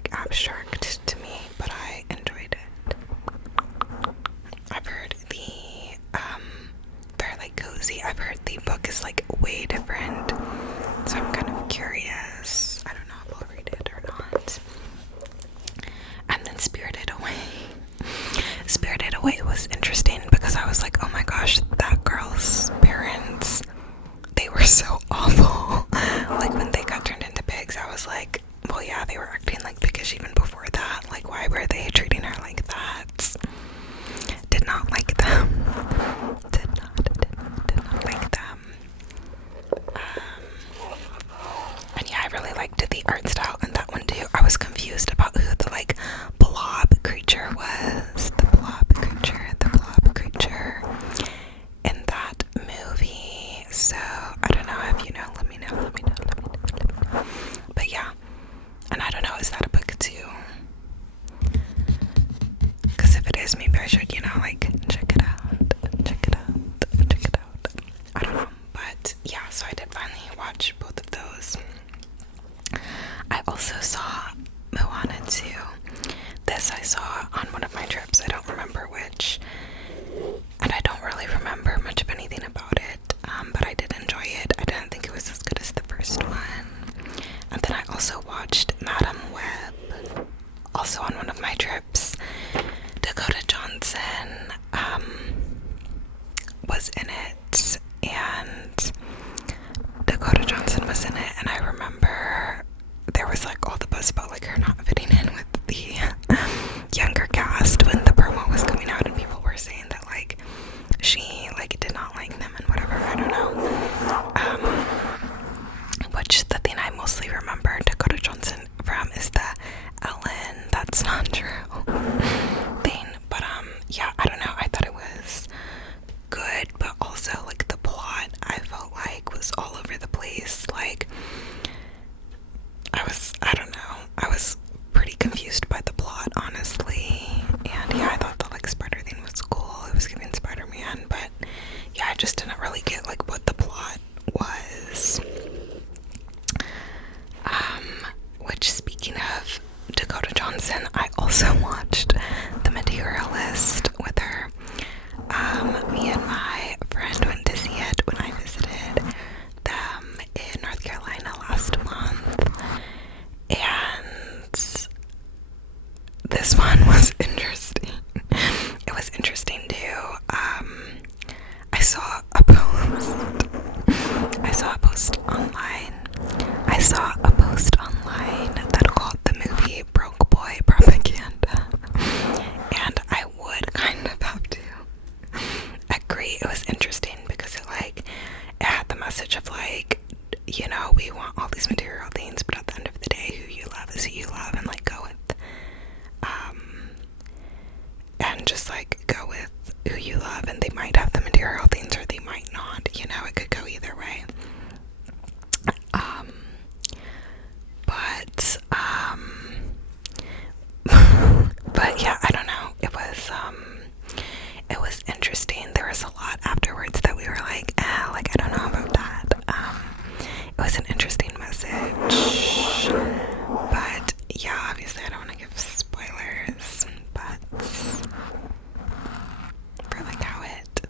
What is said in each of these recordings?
like abstract to me, but I enjoyed it. I've heard they're like cozy. I've heard the book is like way different, so I'm kind of curious. I don't know if I'll read it or not. And then Spirited Away was interesting because I was like, oh my gosh, that girl's parents, they were so awful. Like when they got turned into pigs, I was like, well, yeah, they were acting like piggish even before that. Like, why were they treating her like that? Did not like them. Did not like them. And yeah, I really liked the art style in that one too. I was confused about who the like blob creature was. The blob creature in that movie. So I don't know if you know. Let me know. But yeah, and I don't know. Is that a book too? Because if it is, maybe I should, like check it out. I don't know. But yeah, so I did finally watch both of those. I also saw Moana 2. This I saw on one of my trips. I don't remember which. And I don't really remember much of anything about it. But I did enjoy it. I didn't think it was as good as the first one. And then I also watched Madam Web, also on one of my trips. Dakota Johnson was in it, and Dakota Johnson was in it, and I remember there was like all the buzz about like her not fitting in with the younger cast when the promo was coming out, and people were saying that like she like did not like them and whatever. I don't know. Which the thing I mostly remember Dakota Johnson from is the Ellen That's Not True thing. But yeah, I don't know. I thought it was good, but also like the plot I felt like was all over the place. Like I was pretty confused by the plot, honestly. And yeah, I thought the like spider thing was cool. It was giving Spider-Man, but yeah, I just didn't really get like what the plot was. Which, speaking of Dakota Johnson, I also watched The Materialist with her. Me and my friend went to see it when I visited them in North Carolina last month, and this one was interesting. It was interesting too. I saw a post online that called the movie Broke Boy Propaganda, and I would kind of have to agree. It was interesting because it had the message of like, we want all these material things, but at the end of the day, who you love is who you love, and like go with and just like go with who you love, and they might have the material things or they might not, it could go either way. But yeah, I don't know. It was interesting. There was a lot afterwards that we were like, I don't know about that. It was an interesting message. But yeah, obviously I don't want to give spoilers, but for like how it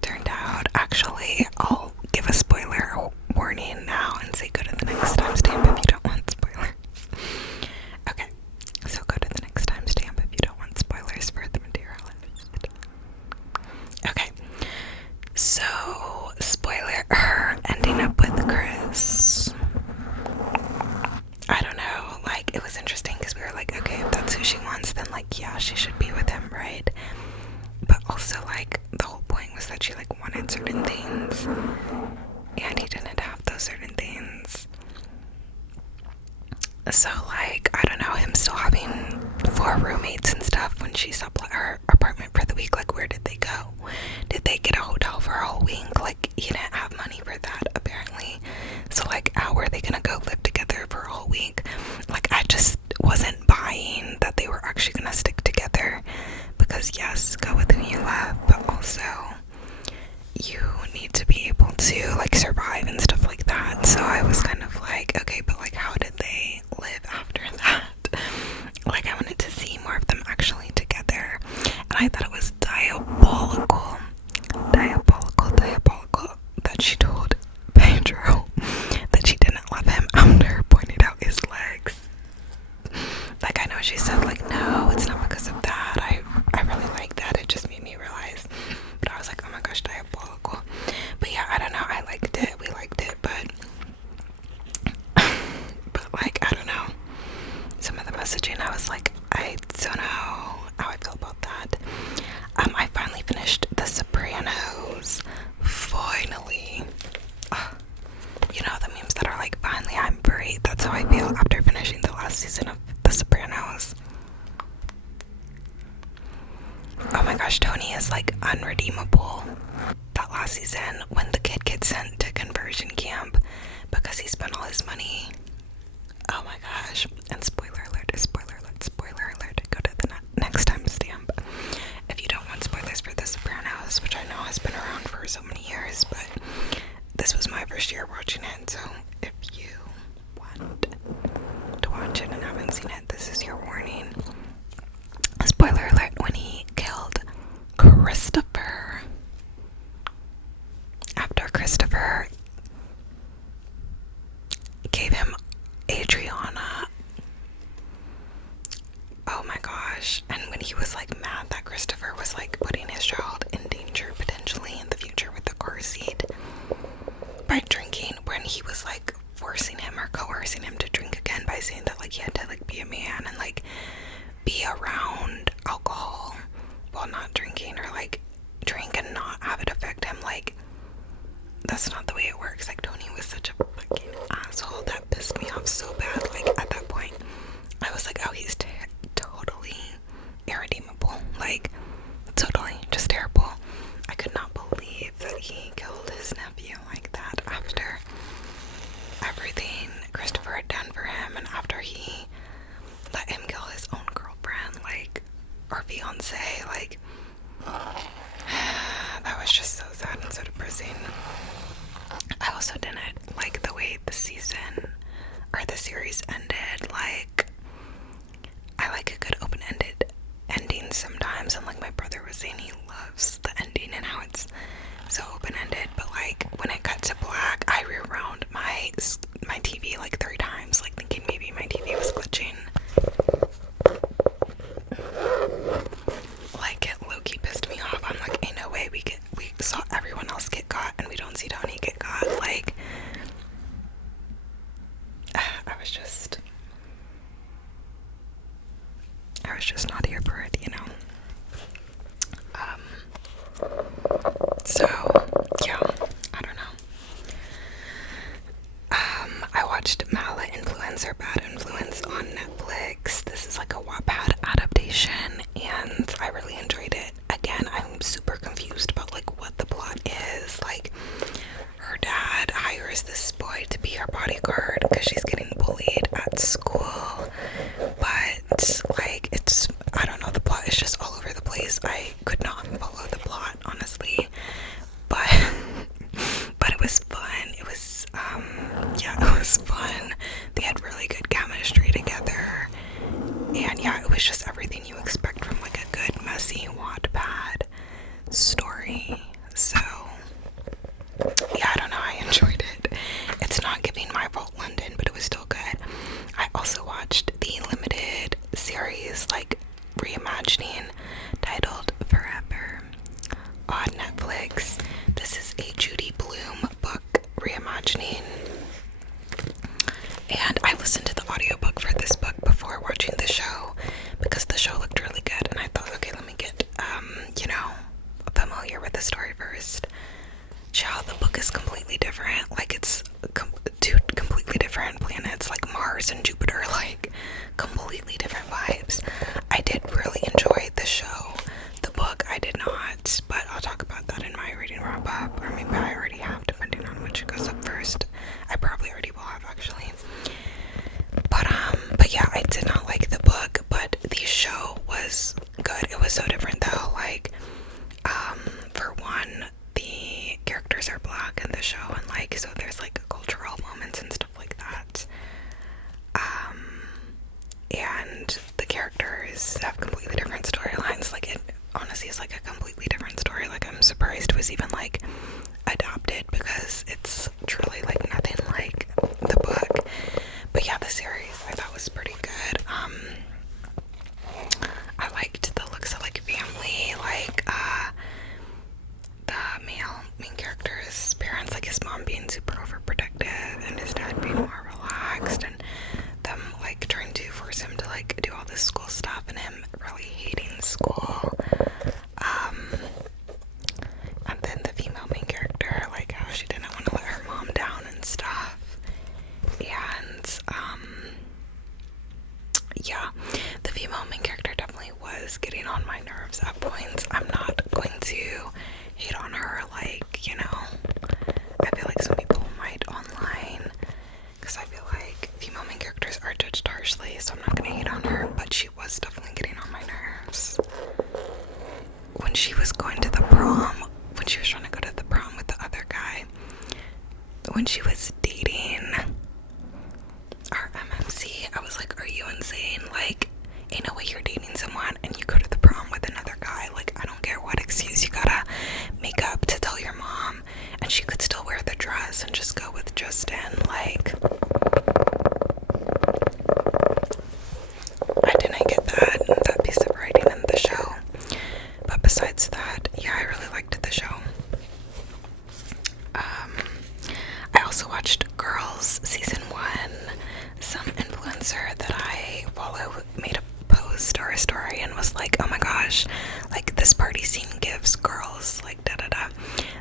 turned out. Actually, I'll give a spoiler warning now and say go to the next timestamp if you don't want spoilers. Okay, so go to the next timestamp if you don't want spoilers for The Materialist. Okay, so spoiler, her ending up with Chris. I don't know, like it was interesting because we were like, okay, if that's who she wants, then like yeah, she should be with him, right? But also like the whole point was that she like wanted certain things and he didn't have those certain things. So like, I don't know, him still having 4 roommates and stuff when she sublet her apartment for the week, like where did they go? Did they get a hotel for a whole week? Like he didn't have money for that apparently. So like how were they gonna go live together for a whole week? Like I just wasn't buying that they were actually gonna stick together, because yes, go with who you love, but also you need to be able to like survive and stuff like that. So I was kind of like, okay, but like how did they live after that? I thought it was diabolical that she told Pedro that she didn't love him after pointed out his legs. Like, I know she said, like, no, it's not because of that. I really like that. It just made me realize. But I was like, oh my gosh, diabolical. But yeah, I don't know. I liked it. We liked it, but like, I don't know. Some of the messaging, I was like, I don't know how I feel about that. I finally finished The Sopranos. Finally. You know, the memes that are like, finally, I'm free. That's how I feel after finishing the last season of The Sopranos. Oh my gosh, Tony is like unredeemable. That last season, when the kid gets sent to conversion camp because he spent all his money. Oh my gosh. And spoiler alert, go to the next timestamp. If you don't want spoilers for The Sopranos, which I know has been around for so many years, but this was my first year watching it, so if you want to watch it and haven't seen it, this is your warning. Spoiler alert, when he killed Christopher. After Christopher gave him Adriana. Oh my gosh. And when he was like mad that Christopher was like putting his child in danger potentially in the future with the car seat by drinking, when he was like forcing him or coercing him to drink again by saying that like he had to like be a man and like be around alcohol while not drinking, or like drink and not have it affect him. Like, that's not the way it works. Like, Tony was such a fucking asshole. That pissed me off so bad. Like, at that point I was like, oh, he's totally irredeemable. Like, totally just terrible. I could not believe that he killed his nephew like that after everything Christopher had done for him, and after he let him kill his own girlfriend, like, or fiance. Like, that was just so sad and so depressing. I also didn't like the way the season or the series ended. Like, I like a good open-ended ending sometimes, and like my brother was saying, he loves the ending and how it's so open-ended. But like when it cut to black, I rewound my TV like 3 times, like thinking maybe my TV was glitching. Like, it low-key pissed me off. I'm like, ain't no way we saw everyone else get caught and we don't see Tony get caught. Like, I was just not here for it, you know. So yeah, I don't know. I watched Mala Influencer Bad Influence on Netflix. This is like a Wattpad adaptation, and I really enjoyed it. Again, I'm super confused about like what the plot is. Like, her dad hires this boy to be her bodyguard because she's getting bullied at school, but like, it's, I don't know, the plot is just all Jessie is like a completely different story. Like, I'm surprised it was even like adapted, because it's truly like nothing like the book. But yeah, the series I thought was pretty good. I liked the looks of like family, like the male main character's parents, like his mom being super overprotective and his dad being more relaxed, and them like trying to force him to like do all this school stuff and him really hating school. And then the female main character, like how she didn't want to let her mom down and stuff. And yeah, the female main character definitely was getting on my nerves at points. I'm not going to hate on her, like, you know, I feel like some people might online, because I feel like female main characters are judged harshly, so I'm not gonna hate on her, but she was definitely getting on my nerves. When she was going to the prom, when she was trying to go to the prom with the other guy, when she was dating our MMC, I was like, are you insane? Like, ain't no way you're dating someone and you go to the prom with another guy. Like, I don't care what excuse you gotta make up to tell your mom, and she could still wear the dress and just go with Justin. Like, I didn't get that piece of writing in the show. But besides that, yeah, I really liked the show. I also watched Girls season 1. Some influencer that I follow made a post or a story and was like, oh my gosh, like this party scene gives Girls, like da da da.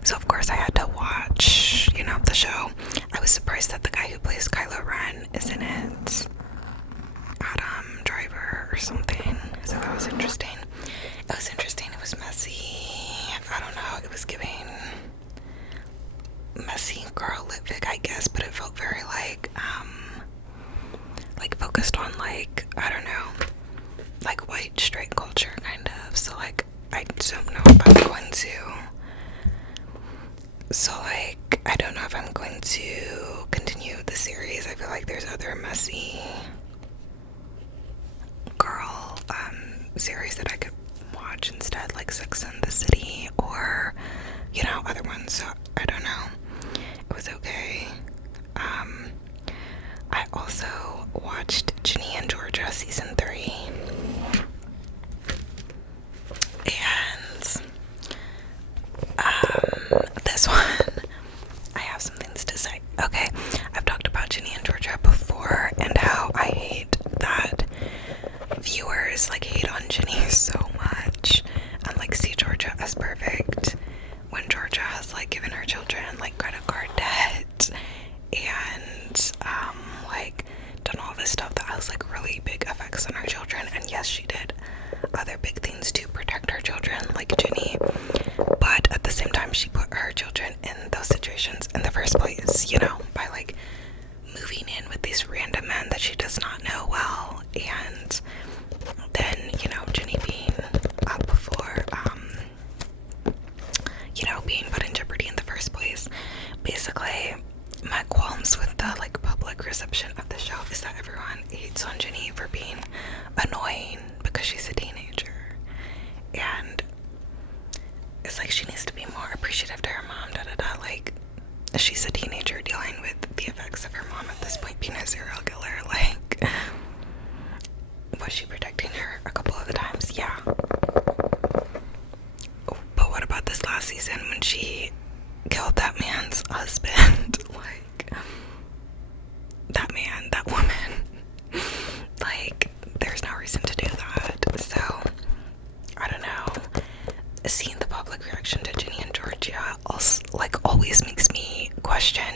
So of course I had to watch, you know, the show. I was surprised that the guy who plays Kylo Ren is in it. Adam Driver or something. So that was interesting. It was interesting. It was messy. I don't know. It was giving messy girl lipstick, I guess, but it felt very like focused on like, I don't know, like white straight culture kind of. So like, I don't know if I'm going to. So like, I don't know if I'm going to continue the series. I feel like there's other messy girl series that I could watch instead, like Sex and the City or, you know, other ones. So I don't know. It was okay. I also watched Ginny and Georgia season 3. And this one, I have some things to say. Okay, I've talked about Ginny and Georgia before and how I hate that viewers like hate on Ginny so much and like see Georgia as perfect when Georgia has like given her children like credit card debt and like done all this stuff that has like really big effects on her children. And yes, she did other big things to protect her children, like Ginny, but at the same time she put her children in those situations in the first place, you know, by like moving in with these random men that she does not know well, and then, you know, Ginny being up for you know, being put in jeopardy in the first place. Basically, my qualms with the like public reception of the show is that everyone hates on Ginny for being annoying because she's a teenager, and it's like she needs to be more appreciative to her mom, da da da. Like, she's a teenager dealing with the effects of her mom at this point being a serial killer. Like, was she protecting her a couple of the times? Yeah. But what about this last season when she killed that man's husband? Like, that man, that woman, like, there's no reason to do that. So, I don't know. Seeing the public reaction to Ginny and Georgia also, like, always makes me question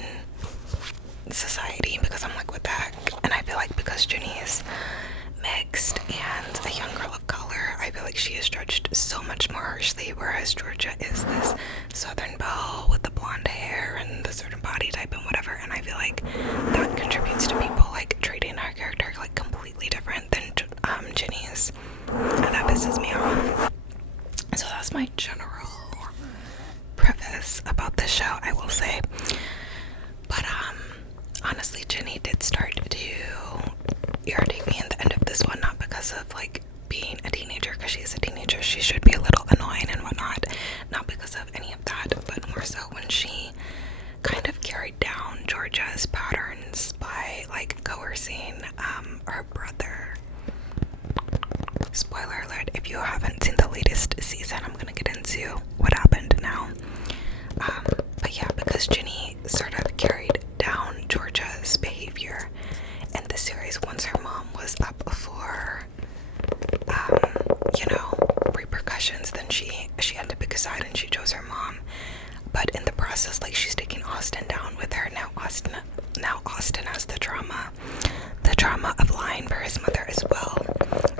society, because I'm like, what the heck? And I feel like because Ginny is mixed and a young girl of color, I feel like she is judged so much more harshly, whereas Georgia is this southern belle with the blonde hair and the certain body type and whatever, and I feel like that contributes to people like treating her character like completely different than Ginny's, and that pisses me off. So that's my general preface about the show, I will say. But honestly, Ginny did start to irritate me in the end of this one, not because of like being a teenager, because she's a teenager, she should be a little annoying, spoiler alert, if you haven't seen the latest season, I'm gonna get into what happened now. But yeah, because Ginny sort of carried down Georgia's behavior in the series once her mom was up for, repercussions, then she had to pick a side and she chose her mom. But in the process, like, she's taking Austin down with her. Now Austin has the trauma of lying for his mother as well.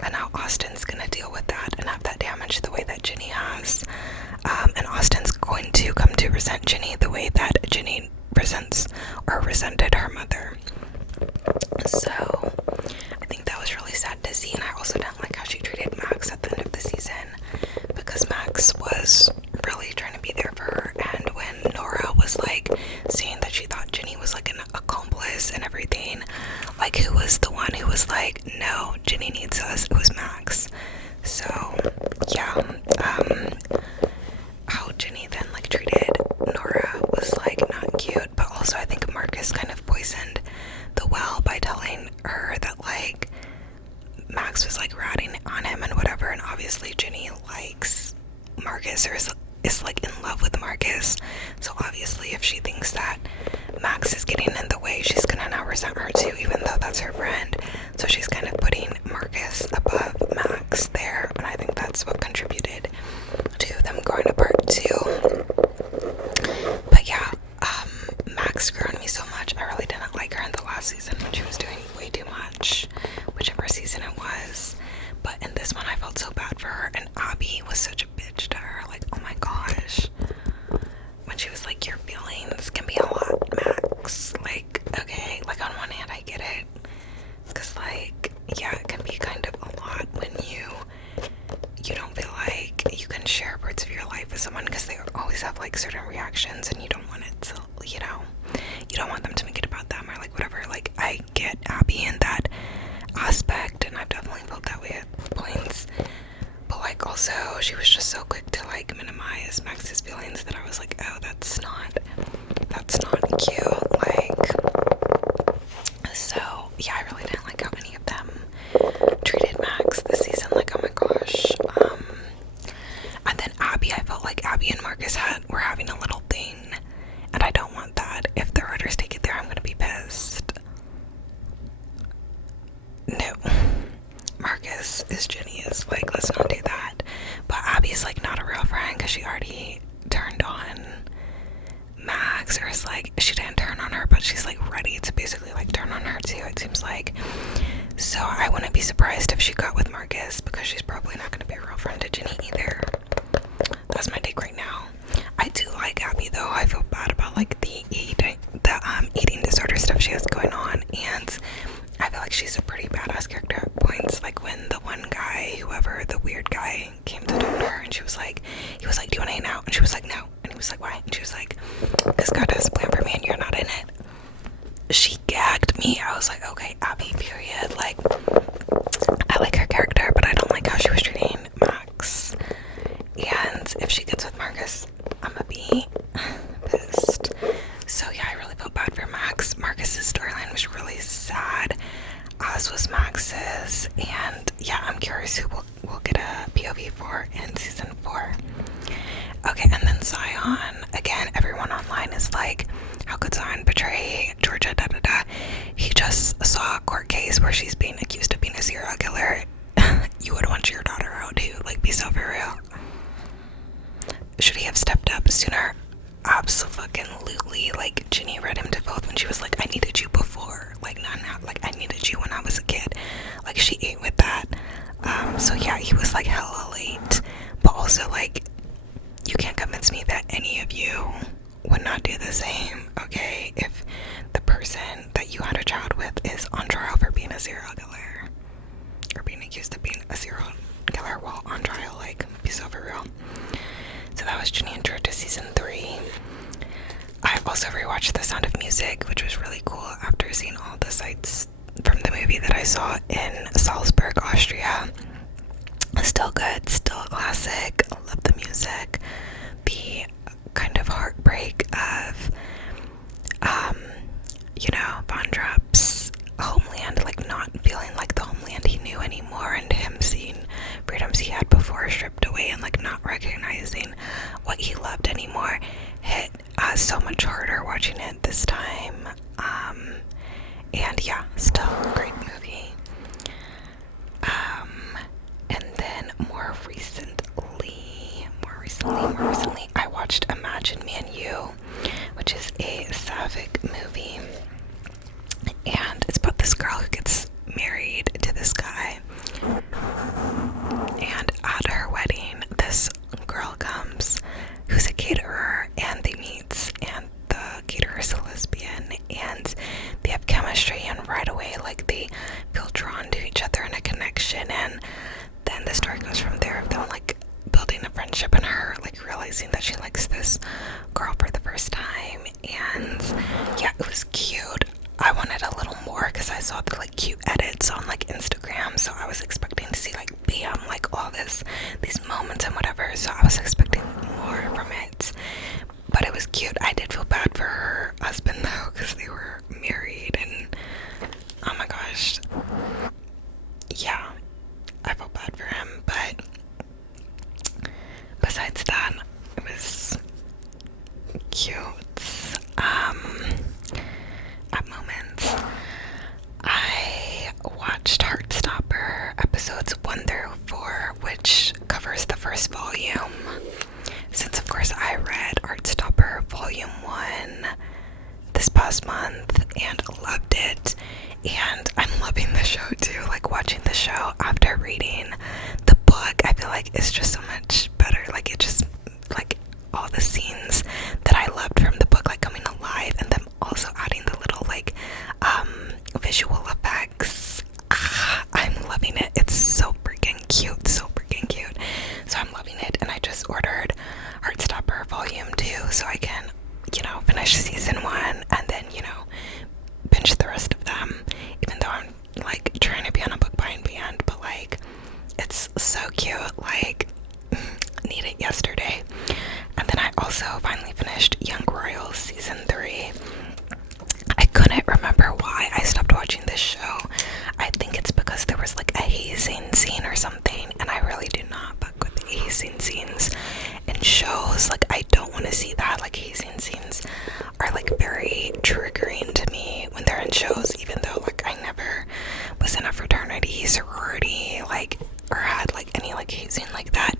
And now Austin's gonna deal with that and have that damage the way that Ginny has. And Austin's going to come to resent Ginny the way that Ginny resented her mother. So I think that was really sad to see, and I also didn't like how she treated Max at the end of the season, because Max was really trying to be there for her. And when Nora was like saying that she thought Ginny was like an accomplice and everything, like, who was the one who was like, no, Ginny needs us? It was Max. So yeah, how Ginny then like treated Nora was like not cute. But also I think Marcus kind of poisoned the well by telling her that like Max was like ratting on him and whatever, and obviously Ginny likes Marcus, or is like in love with Marcus. So obviously if she thinks that Max is getting in the way, she's gonna now resent her too, even though that's her friend. So she's kind of putting Marcus above Max there, and I think that's what contributed to them growing apart too. But yeah, Max grew on me so much. I really didn't like her in the last season when she was doing way too much, whichever season it was. But in this one I felt so bad for her, and Abby was such a bitch to her. Like, oh my gosh, when she was like, your feelings can be a lot, Max. Like, okay, like on one hand I get it, because like, yeah, it can be kind of a lot when you don't feel like you can share parts of your life with someone, because they always have like certain reactions and you don't want it to, you don't want them to make it about them or like whatever. Like, I get Abby in that aspect, and I've definitely felt that way at points. But like, also she was just so quick to like minimize Max's feelings that I was like, oh, that's not cute. Like, so yeah, I really didn't like how any of them treated Max this season. Like, oh my gosh. And then Abby, I felt like Abby and Marcus were having a little thing, and I don't want that. If the writers take it there, I'm gonna be pissed. No, Marcus is Ginny's, like, let's not do that. But Abby's like not a real friend, because she already turned on Max, or it's like, she didn't turn on her, but she's like ready to basically like turn on her too, it seems like. So I wouldn't be surprised if she got with Marcus, because she's probably not going to be a real friend to Ginny either. That's my take right now. I do like Abby though. I feel bad about like the eating disorder stuff she has going on, and I feel like she's a pretty badass character at points. Like when the one guy, whoever, the weird guy, came to talk to her, and he was like, do you want to hang out? And she was like, no. And he was like, why? And she was like, because God has a plan for me and you're not in it. She gagged me. I was like, okay, Abby, period. Like, I like her character, but I don't like how she was treating Max. And if she gets with Marcus, I'm gonna be pissed. So yeah, I really felt bad for Max. Marcus's storyline was really sad, as was Max's. And yeah, I'm curious who we'll get a POV for in season 4. Okay, and then Zion. Again, everyone online is like, how could Zion betray Georgia, da da da. He just saw a court case where she's being accused of being a serial killer. You would want your daughter out too, like, be so for real. Should he have stepped up sooner? Absolutely. Like, Ginny read him to both when she was like, I needed you before, like, not now, like, I needed you when I was a kid. Like, she ate with that. So yeah, he was like hella late, but also like, you can't convince me that any of you would not do the same, okay? If the person that you had a child with is on trial for being a serial killer, or being accused of being a serial killer while on trial, like, be so for real. So that was Ginny and Georgia season 3. I also rewatched The Sound of Music, which was really cool after seeing all the sights from the movie that I saw in Salzburg, Austria. Still good, still a classic. I love the music. The kind of heartbreak of, Von Trapp's homeland, like not feeling like the homeland he knew anymore, and him seeing anymore hit so much harder watching it this time. And yeah, still a great movie. And then more recently, I watched Imagine Me and You, which is a Sapphic movie. And it's about this girl who gets married to this guy. And at her wedding, this girl comes who's a caterer, and they meet, and the caterer is a lesbian, and they have chemistry, and right away, like, they feel drawn to each other in a connection, and then the story goes from there of them, like, building a friendship, and her, like, realizing that she likes this girl for the first time. And yeah, it was cute. I wanted a little more because I saw the, like, cute edits on, like, Instagram, so I was expecting to see, like, bam, like, all these moments and whatever, so I was expecting more from it. But it was cute. I did feel bad for her husband, though, because they were married, and oh my gosh, yeah, I felt bad for him. But besides that, it was cute. At moments, I watched Heartstopper episodes 1 through 4, which covers the first volume. Since, of course, I read Heartstopper Volume 1 this past month and loved it, and I'm loving the show too. Like, watching the show after reading the book, I feel like it's just so much better. Like, it just, like, all the scenes that I loved from the book, like, coming alive, and then also adding the little, like, visual effects. I'm loving it. It's so freaking cute, so I'm loving it, and I just ordered Heartstopper Volume 2 so I can, finish season 1 and then, binge the rest of them, even though I'm, like, trying to be on a book buying band, but, like, it's so cute, like, need it yesterday. And then I also finally finished Young Royals season 3. I couldn't remember why I stopped watching this show. I think it's because there was, like, a hazing scene or something, and I really do not fuck with hazing scenes in shows. Like, I don't want to see that. Like, hazing scenes are, like, very triggering to me when they're in shows, even though, like, I never was in a fraternity, sorority, like, or had, like, any, like, hazing like that.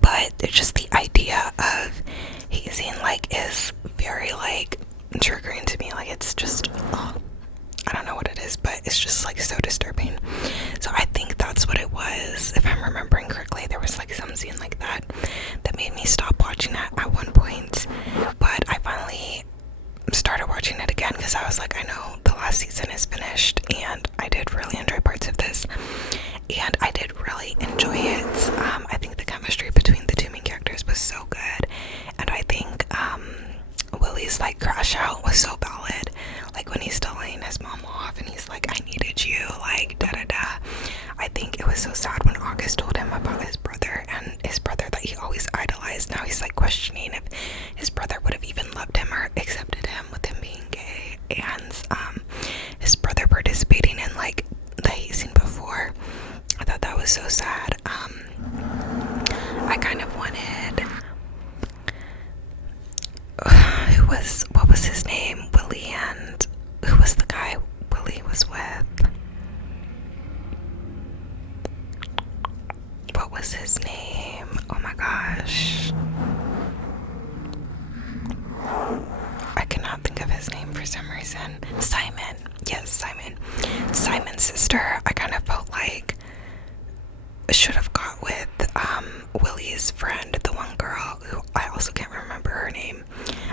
But it's just the idea of hazing, like, is very, like, triggering to me. Like, it's just, I don't know what it is, but it's just, like, so disturbing. So I think that's what it was. If I'm remembering correctly, there was, like, some scene like that made me stop watching it at one point. But I finally started watching it again because I was like, I know the last season is finished, and I did really enjoy parts of this, and I did really enjoy it. I think the chemistry between the two main characters was so good, and I think Willie's, like, crash out was so valid. Like, when he's telling his mom off and he's like, I needed you, like, da-da-da. I think it was so sad when August told him about his brother, and his brother that he always idolized. Now he's, like, questioning if his brother would have even loved him or accepted him with him being gay, and his brother participating in, like, the hazing before. I thought that was so sad. I kind of wanted, what was his name? Willie, and who was the guy Willie was with? What was his name? Oh my gosh. I cannot think of his name for some reason. Simon. Yes, Simon. Simon's sister, I kind of felt like should have got with Willie's friend, the one girl who I also can't remember her name.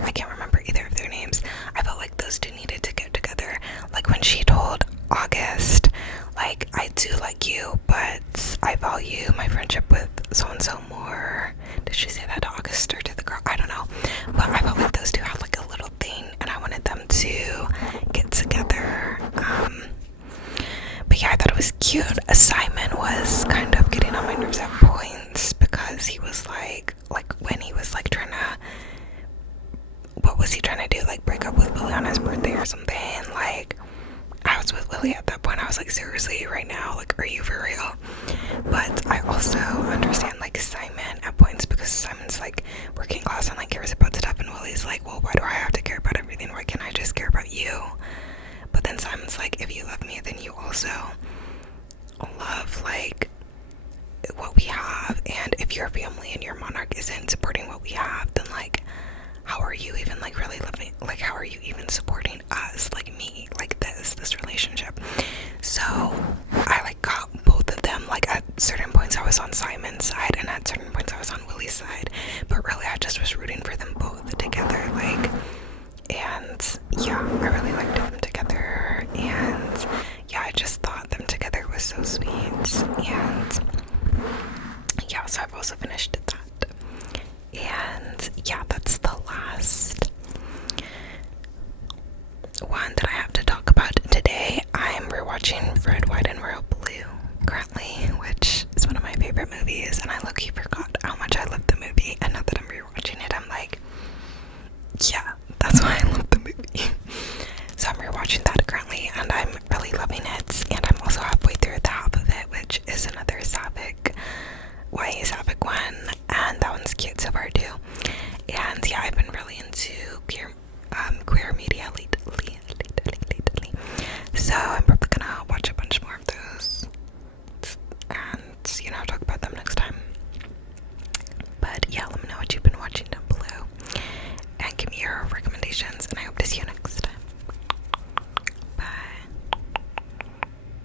I can't remember either of their names. I felt like those two needed to get together. Like, when she told August, like, I do like you, but I value my friendship with so-and-so more. Did she say that to August or to the girl? I don't know. But I felt like those two had, like, a little thing, and I wanted them to get together. But yeah, I thought it was cute. Simon was kind of getting on my nerves at points because he was like when he was, like, trying to, what was he trying to do? Like, break up with Lily on his birthday or something? Like, I was with Lily at that point. I was like, seriously, right now? Like, are you for real? But I also understand, like, Simon at points because Simon's, like, working class and, like, cares about certain points I was on Simon's side, and at certain points I was on Willie's side, but really I just was rooting for them both together, like, and yeah, I really liked them together, and yeah, I just thought them together was so sweet, and yeah, so I've also finished that, and yeah, that's the last one that I have to talk about today. I'm rewatching Red, White, and Royal Blue currently, which is one of my favorite movies, and I low-key forgot how much I loved the movie, and now that I'm rewatching it, I'm like, yeah, that's why I love the movie. So I'm rewatching that currently, and I'm really loving it, and I'm also halfway through the half of it, which is another Sapphic, YA Sapphic one, and that one's cute so far too. And yeah, I've been really into queer media lately. So I'm probably gonna watch a bunch more of those and, you know, talk about them next time. But yeah, let me know what you've been watching down below and give me your recommendations,